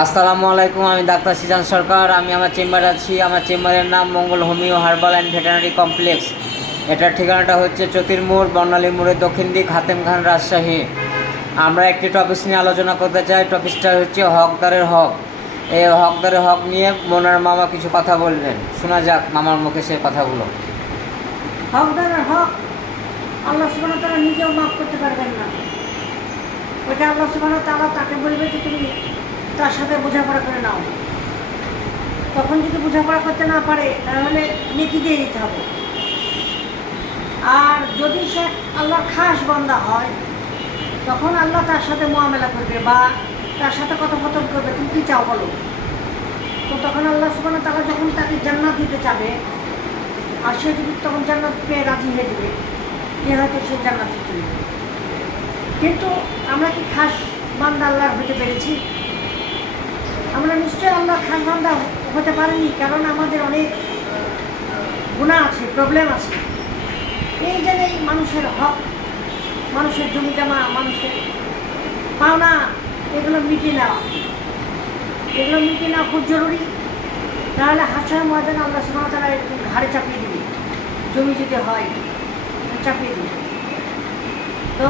আসসালামু আলাইকুম। আমি ডাক্তার সিজান সরকার। আমি আমার চেম্বারে আছি। আমার চেম্বারের নাম Mangal homeo herbal and veterinary complex. এটার ঠিকানাটা হচ্ছে চতির মোড়, বর্ণালী মোড়ের দক্ষিণ দিক, হাতেম খান, রাজশাহী। আমরা একটি টপিক নিয়ে আলোচনা করতে চাই। টপিকটা হচ্ছে হকদারের হক। এই হকদারের হক নিয়ে মোনার মামা কিছু কথা বলবেন। শোনা যাক মামার মুখে সেই কথাগুলো। হকদারের হক আল্লাহ সুবহানাহু ওয়া তাআলা নিজেও মাফ করতে পারবেন না। ওইটা আল্লাহ সুবহানাহু ওয়া তাআলা তাকে বলবে যে তুমি তার সাথে বোঝাপড়া করে নাও। তখন যদি বোঝাপড়া করতে না পারে তাহলে নেকি দিয়ে দিতে হবে। আর যদি সে আল্লাহর খাস বান্দা হয় তখন আল্লাহ তার সাথে মুআমালা করবে বা তার সাথে কথোপকথন করবে, তুমি কী চাও বলো। তো তখন আল্লাহ সুবহানাহু ওয়া তাআলা যখন তাকে জান্নাত দিতে চাবে আর সে যদি তখন জান্নাত পেয়ে রাজি হয়ে যাবে, এ হয়তো সে জান্নাতে চলে যাবে। কিন্তু আমরা কি খাস বান্দা আল্লাহর হতে পেরেছি? আমরা নিশ্চয়ই আল্লাহর খাস বান্দা হতে পারিনি, কারণ আমাদের অনেক গুনাহ আছে, প্রবলেম আছে। এই জন্যই মানুষের হক, মানুষের জমি জমা, মানুষের পাওনা, এগুলো মিটিয়ে নেওয়া খুব জরুরি। তাহলে হাসরের ময়দানে আল্লাহ সুবহানাহু ওয়া তাআলা এরকম ঘাড়ে চাপিয়ে দিবে, জমি যদি হয় চাপিয়ে দিবে। তো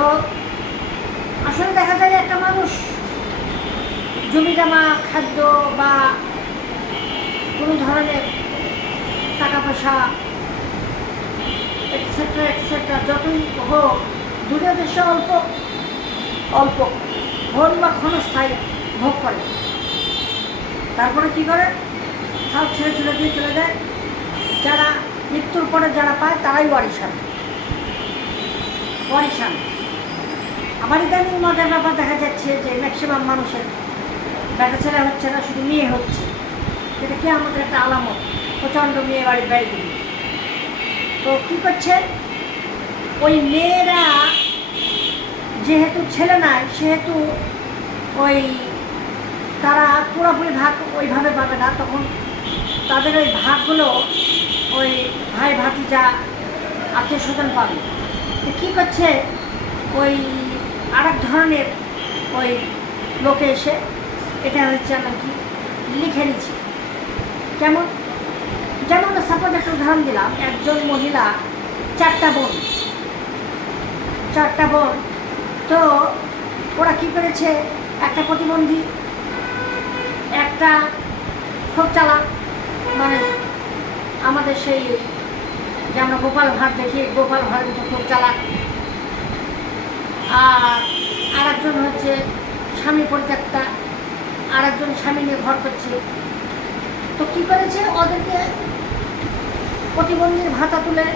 আসলে দেখা যায় একটা মানুষ জমি জমা, খাদ্য বা কোনো ধরনের টাকা পয়সা এটসেট্রা এটসেট্রা যতই হোক, দুনিয়া দেশে অল্প অল্প ঘন বা ক্ষণস্থায়ী ভোগ করে, তারপরে কী করে সব ছেড়ে ছুড়ে দিয়ে চলে যায়। যারা মৃত্যুর পরে যারা পায় তারাই ওয়ারিসান। আবার ইদানিং মজার ব্যাপার দেখা যাচ্ছে যে ম্যাক্সিমাম মানুষের বেটা ছেলে হচ্ছে না, শুধু মেয়ে হচ্ছে। এটা কি আমাদের একটা আলামত, প্রচণ্ড মেয়ে বাড়ি বেড়ে দিবি। তো কী করছে ওই মেয়েরা, যেহেতু ছেলে নাই সেহেতু ওই তারা পুরোপুরি ভাগ ওইভাবে পাবে না, তখন তাদের ওই ভাগগুলো ওই ভাই ভাতিজা আত্মীয় স্বজন পাবে। তো কী করছে ওই আরেক ধরনের ওই লোকে এসে এটা হচ্ছে নাকি লিখে নিচ্ছে। যেমন সাপোজ একটা উদাহরণ দিলাম, একজন মহিলা চারটা বোন, তো ওরা কী করেছে, একটা প্রতিবন্ধী, একটা খুব চালাক, মানে আমাদের সেই যে আমরা গোপাল ভাঁড় দেখি, গোপাল ভাঁড়ের মতো খুব চালাক, আর একজন হচ্ছে স্বামী পরিত্যক্তা, আর একজন স্বামী নিয়ে ঘর করছে। তো কী করেছে, ওদেরকে প্রতিবন্ধীর ভাতা তুলে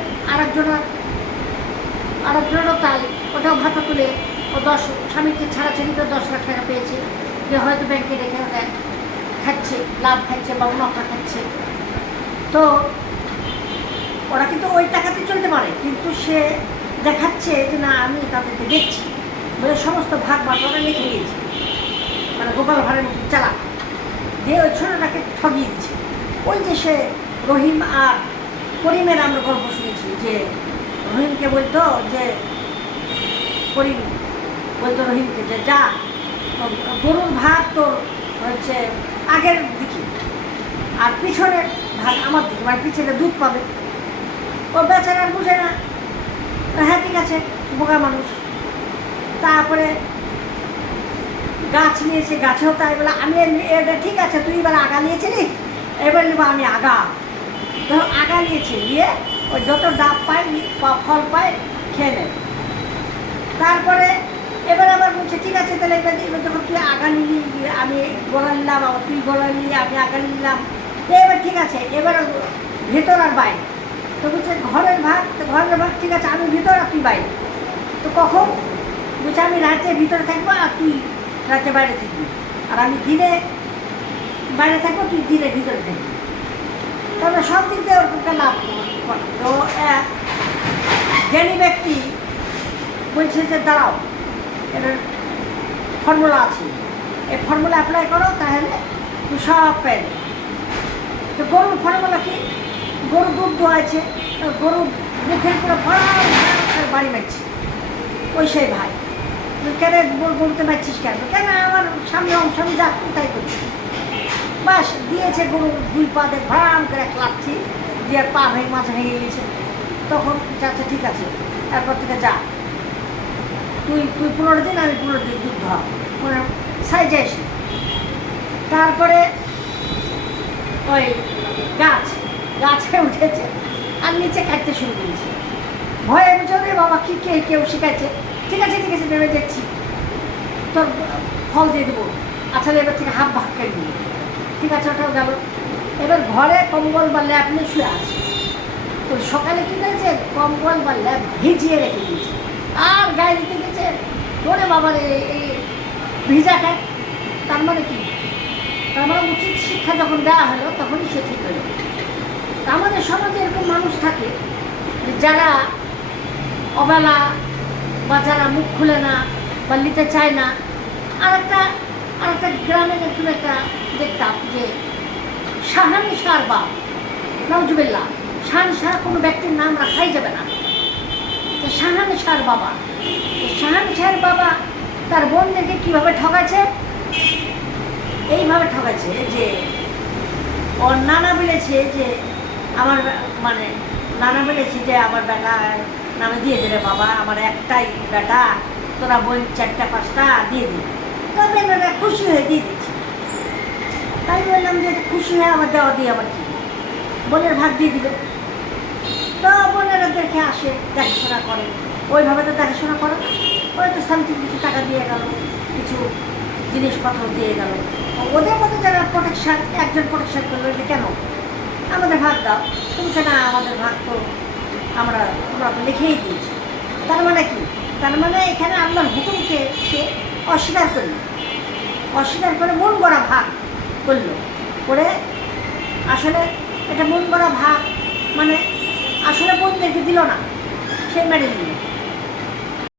আরেকজনেরও তাই, ওটাও ভাতা তুলে ও স্বামীকে ছাড়াছাড়ি করে 10 লাখ টাকা পেয়েছে, যে হয়তো ব্যাংকে রেখে দেয়, খাচ্ছে, লাভ খাচ্ছে বা মুনাফা খাচ্ছে। তো ওরা কিন্তু ওই টাকাতে চলতে পারে, কিন্তু সে দেখাচ্ছে যে না আমি তাদেরকে দেখছি বলে সমস্ত ভাগ বাটোয়ারা লিখে দিয়েছে, মানে গোপাল ভাঁড়ের মতো চালাক দিয়ে ওই ছোটোটাকে ঠগিয়ে দিচ্ছে। ওই যে সে রহিম আর করিমের আমরা গল্প শুনেছি, যে রহিমকে বলতো যে করিম বলতো রহিমকে যে যা গরুর ভাগ তোর হচ্ছে আগের দিকে আর পিছনের ভাগ আমার দিকে, মানে পিছনে দুধ পাবে। ও বেচারা বুঝে না, হ্যাঁ ঠিক আছে, বোকা মানুষ। তারপরে গাছ নিয়েছে, গাছেও তাই বলে আমি এটা ঠিক আছে, তুই এবার আগা নিয়েছিলি, এবার নেবো আমি আগা। ধর আগা নিয়েছে, নিয়ে ওই যত ডাব পায় ফল পায় খেয়ে নেয়। তারপরে এবার আবার বলছে ঠিক আছে তাহলে এবার যখন তুই আগা নিলি, আমি গোলা নিলাম, আবার তুই গোলা নিলি, আমি আগা নিলাম, এবার ঠিক আছে, এবার ভেতর আর বাইরে। তো বলছে ঘরের ভাগ ঠিক আছে, আমি ভিতর আর তুই বাইরে। তো কখন বলছে আমি রাতে ভিতরে থাকবো আর তুই রাতে বাইরে থাকবি, আর আমি দিনে বাইরে থাকবো, তুই দিনে ভিতরে থাকবি। তবে সব দিক দিয়ে ওরকমটা লাভ করে। তো জ্ঞানী ব্যক্তি বলছে যে দাঁড়াও, এটার ফর্মুলা আছে, এই ফর্মুলা অ্যাপ্লাই করো, তাহলে তুই সব পেয়ে। তো গরুর ফর্মুলা কি, গরু দুধ দোয়াইছে, গরু মুখের করে ভরা বাড়ি মারছে, ওই সেই ভাই তুই কেন গরুতে মারছিস কেন? কেন আমার সামনে অংশ আমি যা তাই করছি। বাস দিয়েছে গরু, 2 পা দিয়ে ভ্রাম করে এক লাথি দিয়ে পা ভেঙে মাথা ভেঙে গেছে। তখন চাচা ঠিক আছে, এরপর থেকে যা, তুই 15 দিন, আমি 15 দিন দুধ ধর, মানে সাইজে এসে। তারপরে ওই গাছে উঠেছে আর নিচে কাটতে শুরু করেছে। ভয়ে বুঝে বাবা কি কেউ শিখাচ্ছে। ঠিক আছে ভেবে দেখছি, তোর ফল দিয়ে দেবো। আচ্ছা এবার থেকে হাফ ভাগ কেটে দিই। ঠিক আছে, ওটাও গেল। এবার ঘরে কম্বল বা ল্যাপ নিয়ে শুয়ে আছে। তো সকালে কী করেছে, কম্বল বা ল্যাপ ভিজিয়ে রেখে দিয়েছে আর গায়ে দিতে গেছে। ওরে বাবার এই ভিজা খায়, তার মানে কি? তার মানে উচিত শিক্ষা যখন দেওয়া হলো তখনই সে ঠিক হলো। আমাদের সমাজে এরকম মানুষ থাকে যে যারা অবেলা বা যারা মুখ খুলে না বা নিতে চায় না। আর একটা গ্রামে এরকম একটা দেখতাম যে শাহানিশার বাপ, নওজুবিল্লাহ, শাহানিশার কোনো ব্যক্তির নাম রাখাই যাবে না। তো শাহানিশার বাবা, শাহানিশার বাবা তার বোনদেরকে কীভাবে ঠকাচ্ছে? এইভাবে ঠকাচ্ছে যে ওর নানা বলেছে যে আমার মানে নানা বলেছে যে আমার বেটা নামে দিয়ে দেবে বাবা, আমার একটাই বেটা, তোরা বোন 4টা 5টা দিয়ে দিবি। তবে ওরা খুশি হয়ে দিয়ে দিচ্ছে। তাই বললাম যে খুশি হয়ে আমার দেওয়া দিয়ে আমার কি, বোনের ভাগ দিয়ে দিবে। তো বোনেরা দেখে আসে, দেখাশোনা করে। ওইভাবে তো দেখাশোনা করে না, ওই তো সামথিং কিছু টাকা দিয়ে গেল, কিছু জিনিসপত্র দিয়ে গেল। ওদের মধ্যে যারা প্রোটেকশন, একজন প্রোটেকশন করলো যে কেন আমাদের ভাগ দাও, তুমি না আমাদের ভাগ তো আমরা লিখেই দিয়েছি। তার মানে কি? তার মানে এখানে আল্লাহর হুকুমকে সে অস্বীকার করলো, অস্বীকার করে মন গড়া ভাগ করলো। করে আসলে এটা মন গড়া ভাগ, মানে আসলে বোনদেরকে দিল না, সে মেনে নিল।